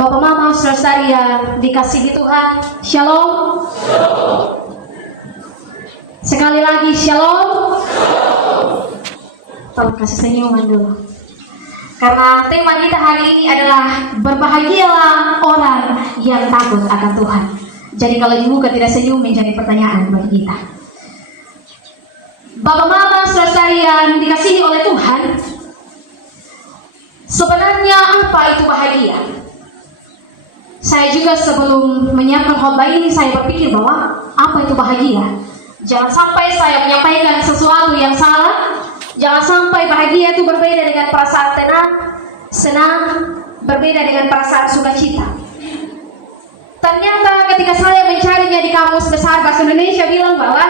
Bapak Mama, saudara-saudari yang dikasihi Tuhan, Shalom. Sekali lagi Shalom. Tolong kasih senyuman dulu. Karena tema kita hari ini adalah berbahagialah orang yang takut akan Tuhan. Jadi kalau dibuka tidak senyum menjadi pertanyaan bagi kita. Bapak Mama, saudara-saudari yang dikasihi oleh Tuhan, sebenarnya apa itu bahagia? Saya juga sebelum menyiapkan khotbah ini saya berpikir bahwa apa itu bahagia. Jangan sampai saya menyampaikan sesuatu yang salah. Jangan sampai bahagia itu berbeda dengan perasaan senang, berbeda dengan perasaan sukacita. Ternyata ketika saya mencarinya di Kamus Besar Bahasa Indonesia bilang bahwa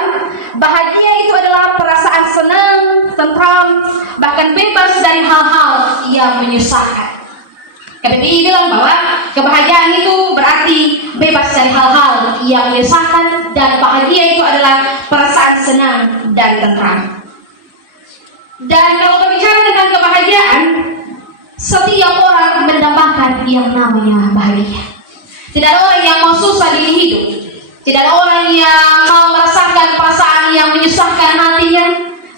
bahagia itu adalah perasaan senang, tentram, bahkan bebas dari hal-hal yang menyusahkan. KBBI bilang bahwa kebahagiaan itu berarti bebas dari hal-hal yang menyusahkan, dan bahagia itu adalah perasaan senang dan tentram. Dan kalau berbicara tentang kebahagiaan, setiap orang mendambakan yang namanya bahagia. Tidak ada orang yang mau susah di hidup. Tidak ada orang yang mau merasakan perasaan yang menyusahkan hatinya.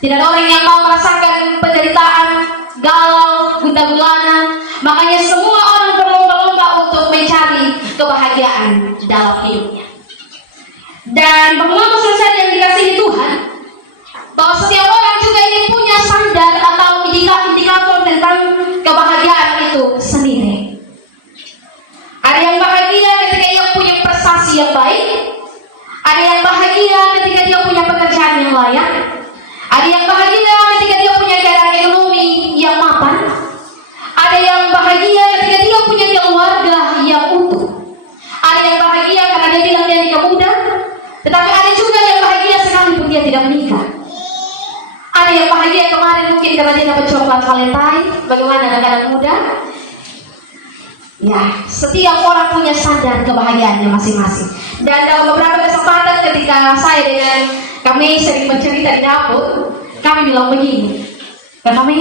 Tidak ada orang yang mau merasakan penderitaan, galau, gundah gulana. Makanya semua orang berlomba-lomba untuk mencari kebahagiaan dalam hidupnya. Dan bahwa saudara yang dikasihi Tuhan, bahwa setiap orang juga ingin punya standar atau indikator tentang kebahagiaan itu sendiri. Ada yang bahagia ketika dia punya prestasi yang baik. Ada yang bahagia ketika dia punya pekerjaan yang layak. Ada yang bahagia ketika dia punya keadaan ekonomi yang mapan. Ada yang bahagia ketika dia punya keluarga yang utuh. Ada yang bahagia karena dia bilang dia nikah muda. Tetapi ada juga yang bahagia sekalipun dia tidak menikah. Ada yang bahagia kemarin mungkin karena dia dapat coklat Valentine. Bagaimana anak-anak muda? Ya, setiap orang punya standar kebahagiaannya masing-masing. Dan dalam beberapa kesempatan ketika saya dengan kami sering bercerita di dapur, kami bilang begini. Dan kami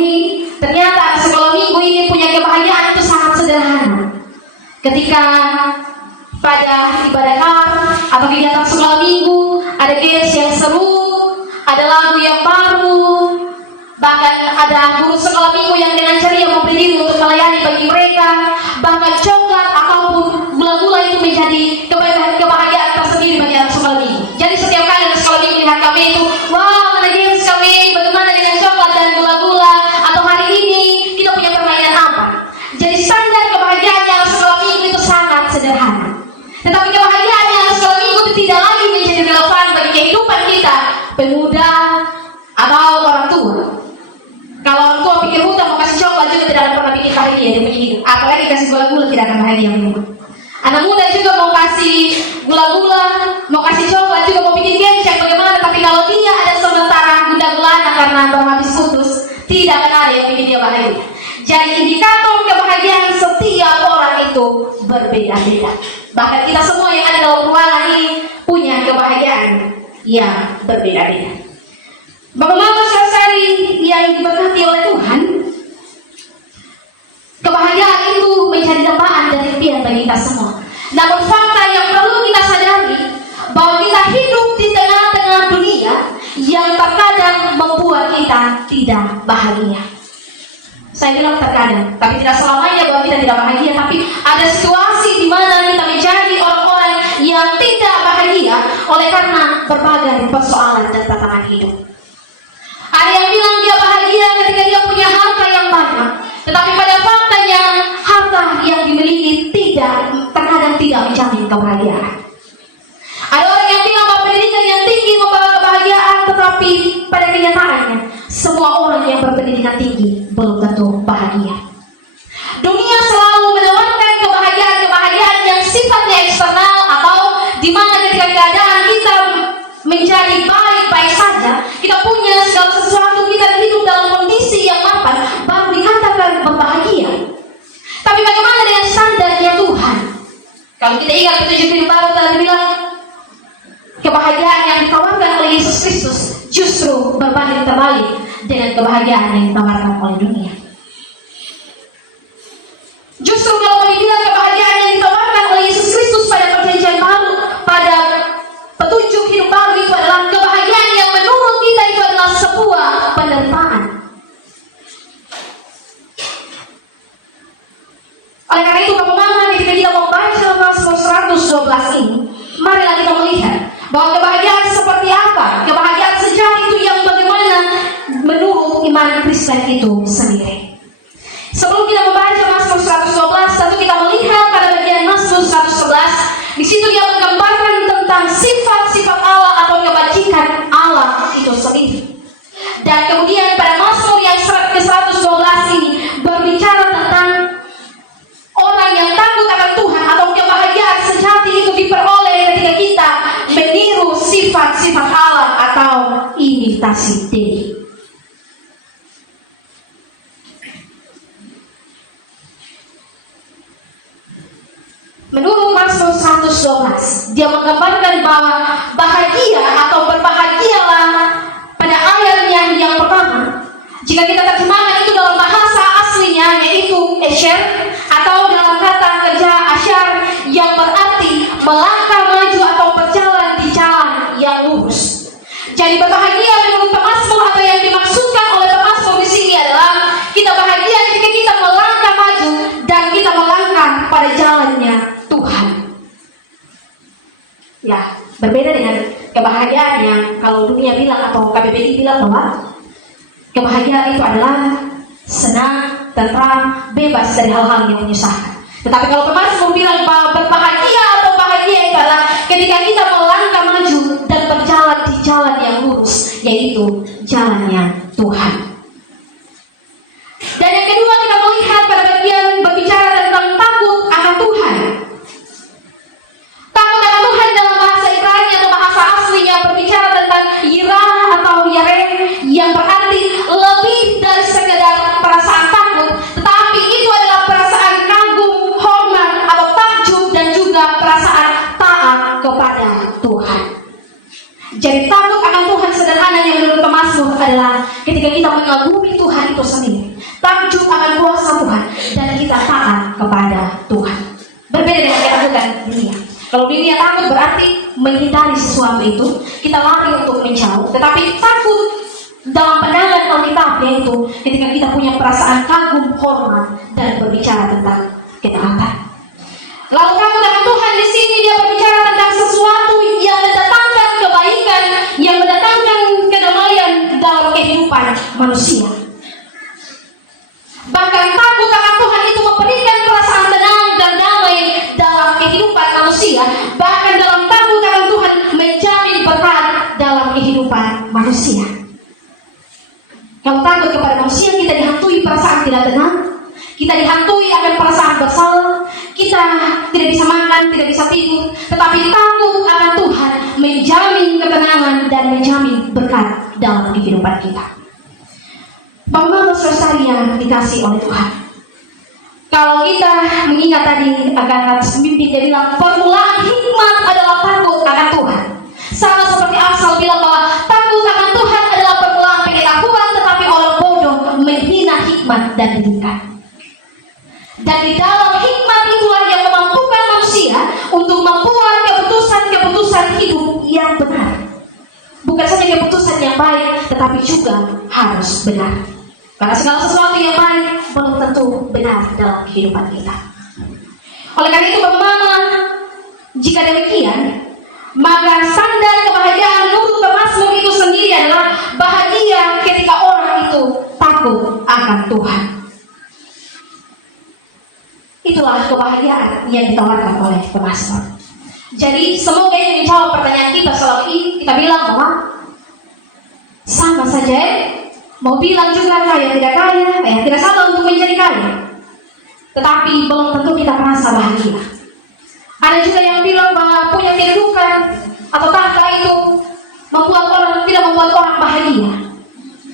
ternyata sekolah minggu ini punya kebahagiaan itu sangat sederhana. Ketika pada ibadah kar atau kegiatan sekolah minggu ada games yang seru, ada lagu yang baru, bahkan ada guru sekolah minggu yang dengan ceria memberi diri untuk melayani bagi mereka. Bahkan coklat ataupun gula-gula itu menjadi kebahagiaan tersendiri bagi anak sekolah minggu. Jadi setiap kali anak sekolah minggu lihat kami itu, wah mana games kami, bagaimana dengan coklat dan gula-gula, atau hari ini kita punya permainan apa. Jadi standar kebahagiaannya anak sekolah minggu itu sangat sederhana. Tetapi kebahagiaannya anak sekolah minggu itu tidak lagi menjadi relevan bagi kehidupan kita pemuda atau orang tua. Kalau orang tua pikir hutang mau kasih coklat juga tidak akan pernah bikin bahagia dia punya hidup. Apalagi kasih gula-gula tidak akan bahagia memang. Anak muda juga mau kasih gula-gula, mau kasih coklat juga mau bikin genceng bagaimana. Tapi kalau dia ada sementara gundah gulana karena baru habis putus, tidak akan ada yang bikin dia bahagia. Jadi indikator kebahagiaan setiap orang itu berbeda-beda. Bahkan kita semua yang ada dalam ruangan ini punya kebahagiaan yang berbeda-beda. Bapak-bapak saudari yang diberkati oleh Tuhan, kebahagiaan itu menjadi dambaan dan impian bagi kita semua. Namun fakta yang perlu kita sadari bahwa kita hidup di tengah-tengah dunia yang terkadang membuat kita tidak bahagia. Saya bilang terkadang, tapi tidak selamanya bahwa kita tidak bahagia. Tapi ada situasi di mana kita menjadi orang-orang yang tidak bahagia oleh karena berbagai persoalan dan tantangan hidup. Ada yang bilang dia bahagia ketika dia punya harta yang banyak, tetapi pada faktanya harta yang dimiliki terkadang tidak menjamin kebahagiaan. Ada orang yang bilang bahwa pendidikan yang tinggi membawa kebahagiaan, tetapi pada kenyataannya semua orang yang berpendidikan tinggi belum tentu bahagia. Dunia selalu menawarkan kebahagiaan yang sifatnya eksternal, atau di mana ketika keadaan kita menjadi baik-baik saja, kita punya segala sesuatu, kita hidup dalam kondisi yang mapan, baru dikatakan berbahagia. Tapi bagaimana dengan standarnya Tuhan? Kalau kita ingat petunjuk hidup baru tadi bilang, kebahagiaan yang ditawarkan oleh Yesus Kristus justru berbanding terbalik dengan kebahagiaan yang ditawarkan oleh dunia. Justru kalau dibilang kebahagiaan yang Kristen itu sendiri. Sebelum kita membaca Mazmur 112, tentu kita melihat pada bagian Mazmur 111, di situ dia menggambarkan tentang sifat-sifat Allah atau kebajikan Allah itu sendiri. Dan kemudian pada Mazmur yang ke-112 ini berbicara tentang orang yang takut akan Tuhan atau kebahagiaan sejati itu diperoleh ketika kita meniru sifat-sifat Allah atau imitasi diri. Menurut Mazmur 112, dia menggambarkan bahwa bahagia atau berbahagialah pada ayatnya yang pertama. Jika kita terjemahkan itu dalam bahasa aslinya, yaitu Esher, atau dalam kata kerja Asyar, yang berarti melangkah maju atau berjalan di jalan yang lurus. Jadi berbahagia menurut pemazmur atau yang dimaksudkan oleh pemazmur di sini adalah kita bahagia ketika kita melangkah maju dan kita melangkah pada jalannya Tuhan. Ya, berbeda dengan kebahagiaan yang kalau dunia bilang atau KBBI bilang bahwa kebahagiaan itu adalah senang, tentram, bebas dari hal-hal yang menyusahkan. Tetapi kalau pemazmur bilang bahwa berbahagia atau bahagia itu adalah ketika kita melangkah maju dan berjalan di jalan yang lurus, yaitu jalannya Tuhan. Dan yang kedua, kita melihat pada bagian berbicara tentang takut akan Tuhan. Takut akan Tuhan dalam bahasa Ibrani atau bahasa aslinya berbicara tentang yirah atau yareh, yang berarti lebih dari sekedar perasaan takut, tetapi itu adalah perasaan kagum, hormat atau takjub, dan juga perasaan taat kepada Tuhan. Jadi takut akan Tuhan sederhananya menurut pemazmur adalah ketika kita mengagumi Tuhan itu sendiri, takjub akan kuasa Tuhan, dan kita taat kepada Tuhan. Berbeda dengan ketakutan dunia. Kalau dunia takut berarti menghindari sesuatu itu, kita lari untuk menjauh. Tetapi takut dalam pandangan Alkitab yaitu ketika kita punya perasaan kagum, hormat, dan berbicara tentang ketaatan. Lalu takut akan Tuhan di sini dia berbicara tentang sesuatu yang mendatangkan kebaikan, yang mendatangkan kedamaian dalam kehidupan manusia. Bahkan takut akan Tuhan itu memberikan perasaan tenang dan damai dalam kehidupan manusia. Bahkan dalam takut akan Tuhan menjamin berkat dalam kehidupan manusia. Kalau takut kepada manusia, kita dihantui perasaan tidak tenang, kita dihantui akan perasaan bersalah, kita tidak bisa makan, tidak bisa tidur. Tetapi takut akan Tuhan menjamin ketenangan dan menjamin berkat dalam kehidupan kita. Bapak-bapak saudara yang dikasih oleh Tuhan, kalau kita mengingat tadi akan pemimpin dia bilang permulaan hikmat adalah takut akan Tuhan. Sama seperti Amsal bilang bahwa takut akan Tuhan adalah permulaan pengetahuan, tetapi orang bodoh menghina hikmat dan didikan. Dan di dalam hikmat itulah yang memampukan manusia untuk membuat keputusan-keputusan hidup yang benar. Bukan saja keputusan yang baik, tetapi juga harus benar. Karena segala sesuatu yang baik belum tentu benar dalam kehidupan kita. Oleh karena itu, Bapak-Bapak, jika demikian, maka standar kebahagiaan menurut pemazmur itu sendiri adalah bahagia ketika orang itu takut akan Tuhan. Itulah kebahagiaan yang ditawarkan oleh pemazmur. Jadi semoga ini menjawab pertanyaan kita selama ini. Kita bilang bahwa sama saja, mau bilang juga kaya tidak kaya, tidak salah untuk menjadi kaya, tetapi belum tentu kita merasa bahagia. Ada juga yang bilang bahwa punya kedudukan atau tahta itu tidak membuat orang bahagia.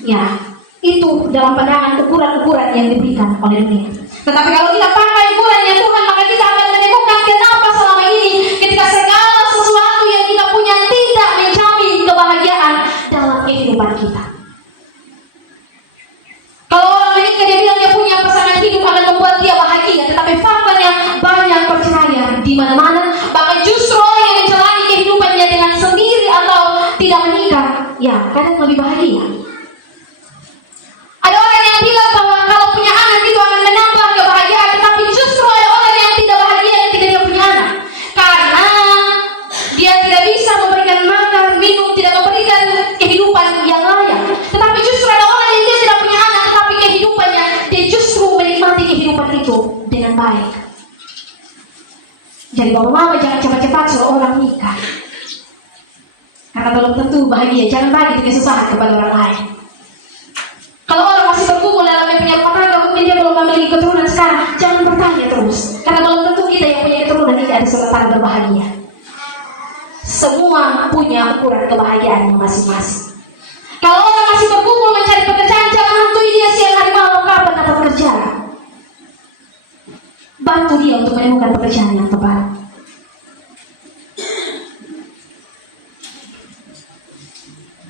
Ya, itu dalam pandangan ukuran-ukuran yang diberikan oleh dunia. Tetapi kalau kita pakai ukurannya Tuhan, maka kita akan menemukan kenapa selama ini ketika segala sesuatu yang kita punya tidak menjamin kebahagiaan dalam kehidupan kita. Kalau orang menikah dia bilang dia punya pasangan hidup akan membuat dia bahagia, tetapi faktanya banyak perceraian di mana-mana. Bahkan justru orang yang menjalani kehidupannya dengan sendiri atau tidak menikah, ya kadang lebih bahagia. Ada orang yang bilang bahwa kalau punya anak itu akan menambah kebahagiaan, tetapi justru ada orang yang tidak bahagia ketika dia punya anak, karena dia tidak bisa memberikan makan, minum, tidak memberikan kehidupan yang layak. Tetapi justru ada orang yang dia tidak punya anak, tetapi Bapak Mama jangan cepat-cepat suruh orang nikah. Karena belum tentu bahagia. Jangan bagi kesusahan kepada orang lain. Kalau orang masih berkumpul dalam yang punya rumah tangga, mungkin dia belum memiliki keturunan sekarang, jangan bertanya terus. Karena belum tentu kita yang punya keturunan ini ada sementara berbahagia. Semua punya ukuran kebahagiaan masing-masing. Kalau orang masih berkumpul mencari pekerjaan, jangan hantui dia siang hari malam kapan dapat kerja. Bantu dia untuk menemukan pekerjaan yang tepat.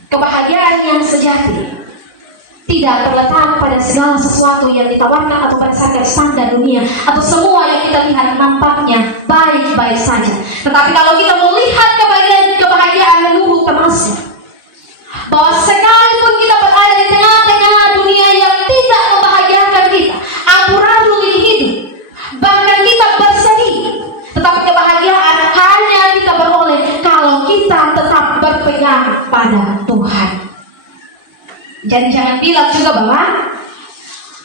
Kebahagiaan yang sejati tidak terletak pada segala sesuatu yang ditawarkan atau berdasarkan standar dunia atau semua yang kita lihat nampaknya baik-baik saja. Tetapi kalau kita melihat kebahagiaan menurut temasnya, bahwa sekalipun kita berada di tengah-tengah dunia yang tidak membahagiakan kita, amburadul hidup, bahkan kita bersedih, tetapi kebahagiaan hanya kita beroleh kalau kita tetap berpegang pada Tuhan. Jadi jangan bilang juga bahwa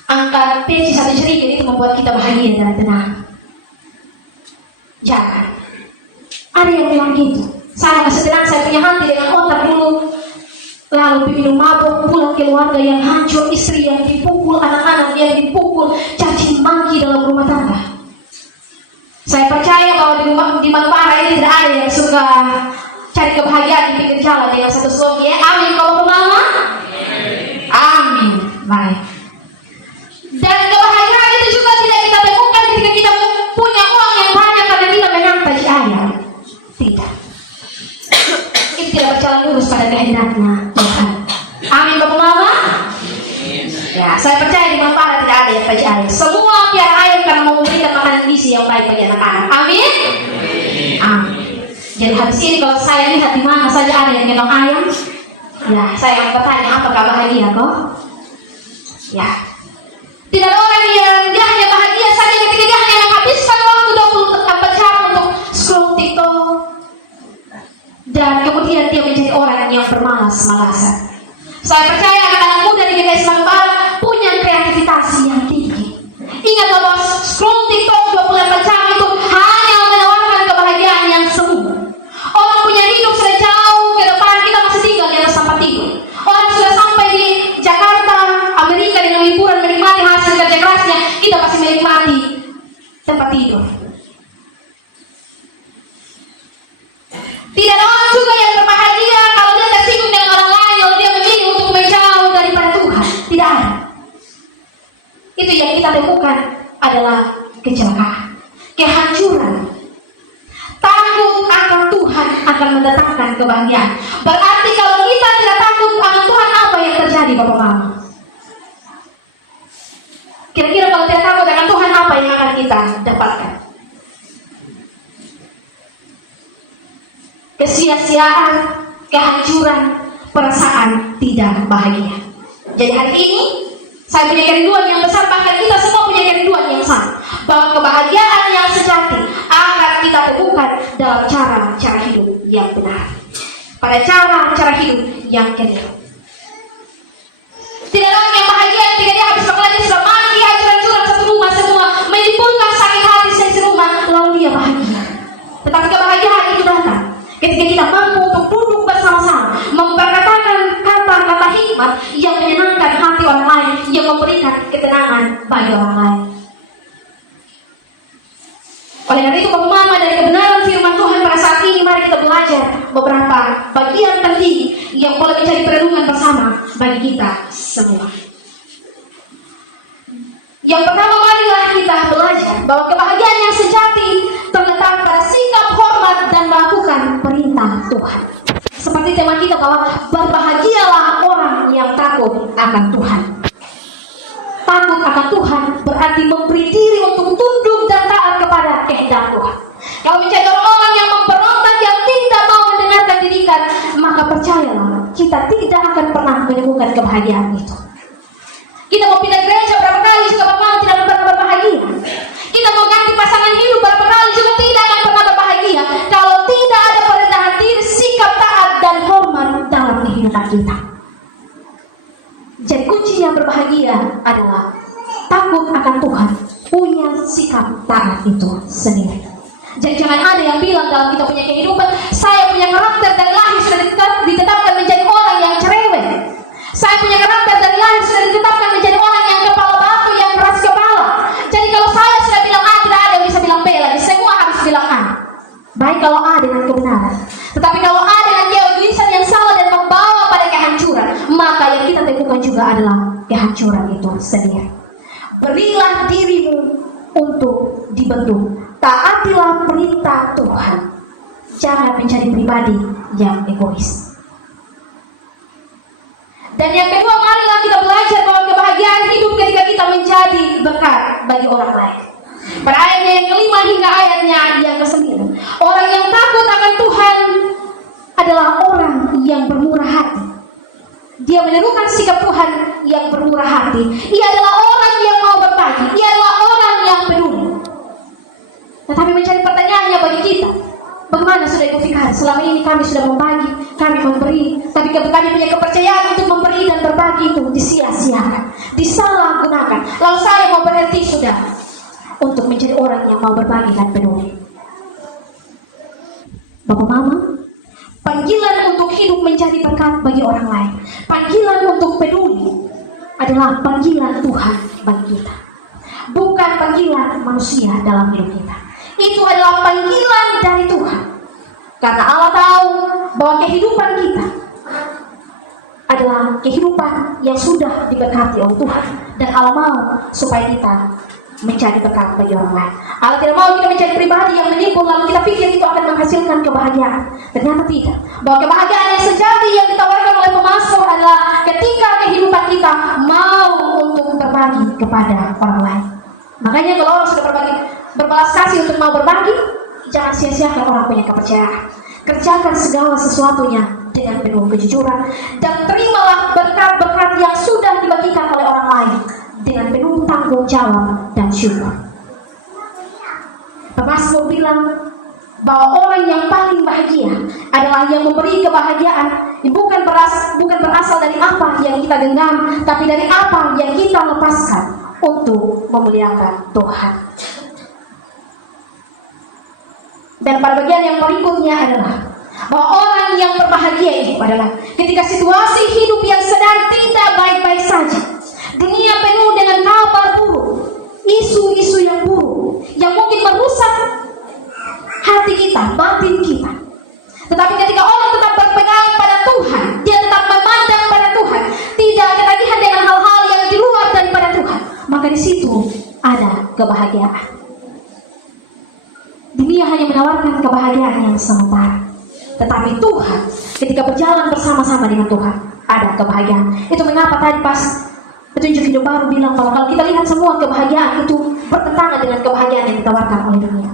angka PC 1 jerigen itu membuat kita bahagia dan tenang. Jangan. Ada yang bilang gitu. Saya masih tenang, saya punya hati dengan otak dulu. Lalu minum mabuk, pulang keluarga yang hancur, istri yang dipukul, anak-anak yang dipukul, caci maki dalam rumah tangga. Saya percaya bahwa di Manupara ini tidak ada yang suka cari kebahagiaan di pinggir jalan dengan satu slogan, ya, amin kalau Mama. Amin. Baik. Dan kebahagiaan itu juga tidak kita temukan ketika kita punya uang yang banyak karena kita menyampai ayam. Tidak. Itu tidak berjalan lurus pada kehendaknya Tuhan. Amin Bapak Mama. Ya, saya percaya di Manupara tidak ada yang taji ayam. Semua piara ayam karena mau memberikan makanan gizi yang baik bagi anak-anak. Amin. Amin. Jadi habis ini kalau saya lihat di mana saja ada yang gendong ayam, ya, saya akan bertanya, apakah bahagia kok? Ya. Tidak ada orang yang dia hanya bahagia saja ketika dia hanya menghabiskan waktu 24 jam untuk scroll TikTok. Dan kemudian dia menjadi orang yang bermalas-malasan. Saya percaya anak-anak muda di GKI Manupara punya kreativitas yang tinggi. Ingat bahwa scroll TikTok 24 jam itu hanya menawarkan kebahagiaan yang semu. Orang punya hidup sudah jauh ke depan, kita masih tinggal di atas tempat tidur. Orang sudah sampai di Jakarta, Amerika dengan liburan menikmati hasil kerja kerasnya, kita masih menikmati tempat tidur. Tidak ada orang juga yang berbahagia kalau dia tersinggung dengan orang lain, kalau dia memilih untuk menjauh daripada Tuhan. Tidak ada. Itu yang kita temukan adalah kecelakaan, kehancuran. Takut akan Tuhan akan mendatangkan kebahagiaan. Berarti kalau kita tidak takut akan Tuhan, apa yang terjadi Bapak Mama? Kira-kira kalau tidak takut akan Tuhan, apa yang akan kita dapatkan? Kesia-siaan, kehancuran, perasaan tidak bahagia. Jadi hari ini saya punya kerinduan yang besar, bahkan kita semua punya kerinduan yang sama, bahwa kebahagiaan yang sejati akan kita temukan dalam cara hidup yang benar, pada cara hidup yang keliru. Tidak ada orang yang bahagia ketika dia habis bekerja sudah mati hancur-hancuran satu rumah semua, menimbulkan sakit hati serumah, lalu dia bahagia. Tetapi kebahagiaan itu datang ketika kita mampu untuk duduk bersama-sama, memperkatakan kata-kata hikmat yang menyenangkan hati orang lain, yang memberikan ketenangan bagi orang lain. Oleh karena itu, Bapak Mama, dari kebenaran firman Tuhan pada saat ini, mari kita belajar beberapa bagian penting yang boleh menjadi perenungan bersama bagi kita semua. Yang pertama, marilah kita belajar bahwa kebahagiaan yang sejati terletak pada sikap hormat dan melakukan perintah Tuhan. Seperti tema kita bahwa berbahagialah orang yang takut akan Tuhan. Takut akan Tuhan berarti memberi diri untuk tunduk dan taat kepada kehendak Tuhan. Kalau menjadi orang yang memberontak, yang tidak mau mendengarkan didikan, maka percayalah, kita tidak akan pernah menemukan kebahagiaan itu. Kita mau pindah gereja berapa kali juga Bapak tidak akan pernah berbahagia. Kita mau ganti pasangan hidup berapa kali juga tidak akan pernah berbahagia kalau tidak ada perendahan diri, sikap taat dan hormat dalam kehidupan kita. Jadi kunci yang berbahagia adalah takut akan Tuhan, punya sikap taat itu sendiri. Jadi jangan ada yang bilang dalam kita punya kehidupan, saya punya karakter dari lahir sudah ditetapkan menjadi orang yang cerewet. Saya punya karakter dari lahir sudah ditetapkan menjadi orang yang kepala batu, yang keras kepala. Jadi kalau saya sudah bilang A, tidak ada yang bisa bilang B lagi. Semua harus bilang A. Baik kalau A dengan kebenaran. Tetapi kalau A dengan keegoisan yang salah dan membawa pada kehancuran, maka yang kita temukan juga adalah kehancuran itu sendiri. Berilah dirimu untuk dibentuk. Taatilah perintah Tuhan. Jangan menjadi pribadi yang egois. Dan yang kedua, marilah kita belajar bahwa kebahagiaan hidup ketika kita menjadi berkat bagi orang lain. Pada ayatnya yang kelima hingga ayatnya yang ke-9, orang yang takut akan Tuhan adalah orang yang bermurah hati. Dia menirukan sikap Tuhan yang bermurah hati. Ia adalah orang yang mau berbagi. Ia adalah orang yang peduli. Tetapi menjadi pertanyaannya bagi kita, bagaimana sudah fikir? Selama ini kami sudah membagi, kami memberi, tapi kami punya kepercayaan untuk memberi dan berbagi itu disia-siakan, disalahgunakan. Lalu saya mau berhenti sudah untuk menjadi orang yang mau berbagi dan peduli. Bapak Mama, panggilan untuk hidup menjadi berkat bagi orang lain, panggilan untuk peduli adalah panggilan Tuhan bagi kita, bukan panggilan manusia dalam hidup kita. Itu adalah panggilan dari Tuhan. Karena Allah tahu bahwa kehidupan kita adalah kehidupan yang sudah diberkati oleh Tuhan. Dan Allah mau supaya kita menjadi berkat bagi orang lain. Allah tidak mau kita menjadi pribadi yang menipu lalu kita pikir itu akan menghasilkan kebahagiaan. Ternyata tidak. Bahwa kebahagiaan yang sejati yang ditawarkan oleh pemasmur adalah ketika kehidupan kita mau untuk berbagi kepada orang lain. Makanya kalau orang sudah berbalas kasih untuk mau berbagi, jangan sia-siakan orang punya kepercayaan. Kerjakan segala sesuatunya dengan penuh kejujuran dan terimalah berkat-berkat yang sudah dibagikan oleh orang lain dengan penuh tanggung jawab dan syukur. Pemasmur bilang bahwa orang yang paling bahagia adalah yang memberi kebahagiaan bukan berasal dari apa yang kita genggam, tapi dari apa yang kita lepaskan untuk memuliakan Tuhan. Dan pada bagian yang berikutnya adalah bahwa orang yang berbahagia itu adalah ketika situasi hidup yang sedang tidak baik-baik saja, dunia penuh dengan kabar buruk, isu-isu yang buruk yang mungkin merusak hati kita, batin kita. Tetapi ketika orang tetap berpegang pada Tuhan, dia tetap memandang pada Tuhan, tidak ketagihan dengan hal-hal yang di luar daripada Tuhan, maka di situ ada kebahagiaan. Dunia hanya menawarkan kebahagiaan yang sementara, tetapi Tuhan ketika berjalan bersama-sama dengan Tuhan ada kebahagiaan. Itu mengapa tadi pas petunjuk hidup baru bilang bahwa kalau kita lihat semua kebahagiaan itu bertentangan dengan kebahagiaan yang ditawarkan oleh dunia.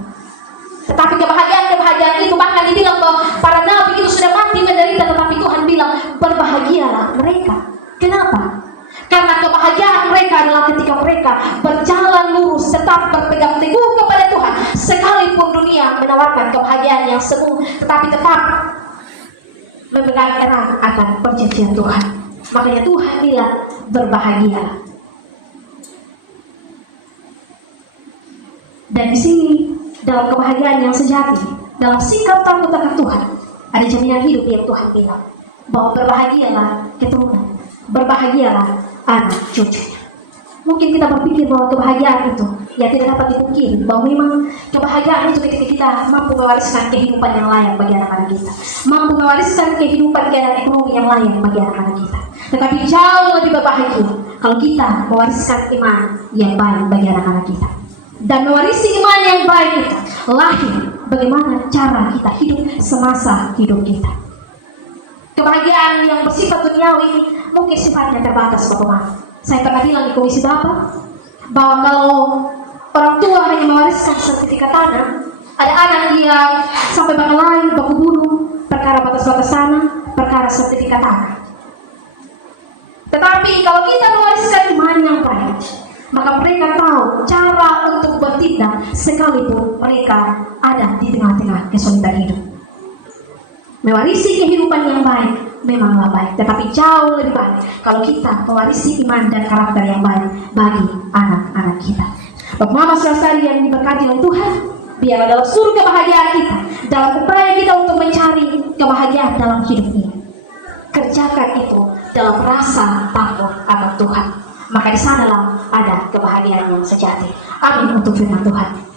Tetapi kebahagiaan itu bahkan dibilang bahwa para nabi itu sudah mati menderita, tetapi Tuhan bilang berbahagialah mereka. Kenapa? Karena kebahagiaan mereka adalah ketika mereka berjalan lurus, tetap berpegang teguh kepada Tuhan. Sekalipun dunia menawarkan kebahagiaan yang semu, tetapi tetap memegang erat akan perjanjian Tuhan. Makanya Tuhan bilang berbahagialah. Dan di sini dalam kebahagiaan yang sejati, dalam sikap takut akan Tuhan, ada jaminan hidup yang Tuhan bilang bahwa berbahagialah keturunan, berbahagialah anak cucunya. Mungkin kita berpikir bahwa kebahagiaan itu ya tidak dapat dipungkiri, bahwa memang kebahagiaan itu ketika kita mampu mewariskan kehidupan yang layak bagi anak-anak kita, mampu mewariskan kehidupan keadaan ekonomi yang layak bagi anak-anak kita. Tetapi jauh lebih berbahagia kalau kita mewariskan iman yang baik bagi anak-anak kita. Dan mewarisi iman yang baik itu lahir bagaimana cara kita hidup semasa hidup kita. Kebahagiaan yang bersifat duniawi mungkin sifatnya terbatas, Bapak. Saya pernah bilang di komisi Bapak bahwa kalau orang tua hanya mewariskan sertifikat tanah, ada anak yang sampai berkelahi, baku bunuh, perkara batas-batas tanah, perkara sertifikat tanah. Tetapi kalau kita mewariskan iman yang baik, maka mereka tahu cara untuk bertindak sekalipun mereka ada di tengah-tengah kesulitan hidup. Mewarisi kehidupan yang baik memanglah baik, tetapi jauh lebih baik kalau kita mewarisi iman dan karakter yang baik bagi anak-anak kita. Bapak Mama saudari yang diberkati oleh Tuhan, Biarlah dalam seluruh kebahagiaan kita, dalam upaya kita untuk mencari kebahagiaan dalam hidup ini, kerjakan itu dalam rasa takut akan Tuhan. Maka di sanalah ada kebahagiaan yang sejati. Amin untuk firman Tuhan.